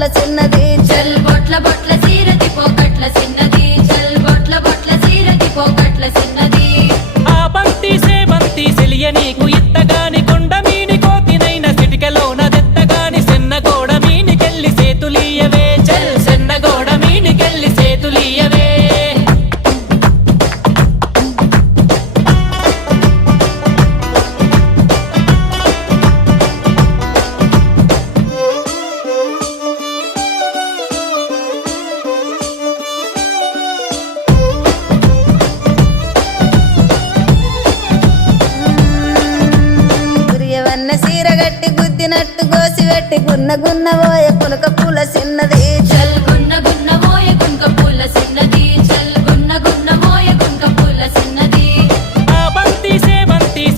బొట్ల చిన్నది చల్ బొట్ల బొట్ల సీరది పోకట్ల చిన్నది చల్ బొట్ల బొట్ల సీరది పోకట్ల చిన్నది ఆ బంతి సేబంతి సెలియ నీకు ఇత్తగాని కొండ మీని కోతినైన సిటికలోన దెత్తగాని సెన్నగోడ మీనికెళ్ళి సేతులీయవే చల్ సెన్నగోడ మీనికెళ్ళి సేతులీయవే గురియవన్న సీర గట్టి గుద్దినట్టు గోసి పెట్టి గున్న గున్న పోయే పులక పూల చిన్నది చల్